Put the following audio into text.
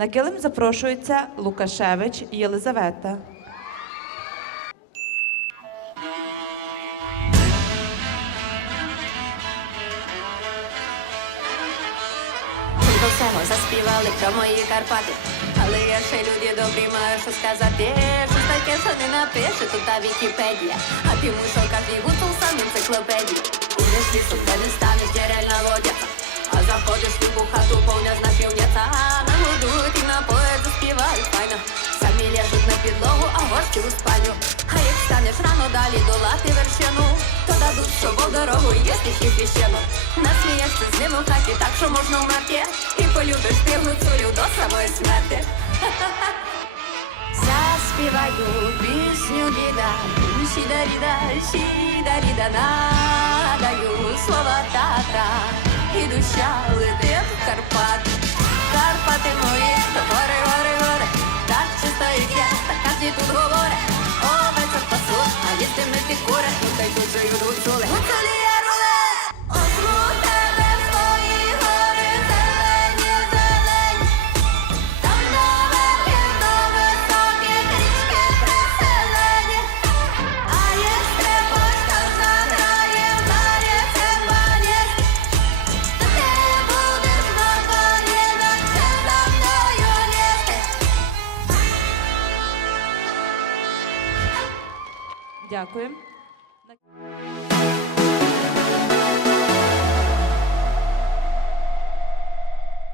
На килим запрошується Лукашевич Єлизавета. До всього заспівали про мої Карпати. Але я ще люди добрі маю що сказати. Щось таке, що не напише тут та Вікіпедія. А ти мусив кожний гуцул сам енциклопедії. Ідеш лісом, з собою дорогу їсти ще священу. Насмієшся з ним у хаті, так що можна вмерти. І полюбиш ти гуцулю до самої смерти. Заспіваю пісню діда, сідаріда, сідаріда, надаю слова тата, і душа Дякую.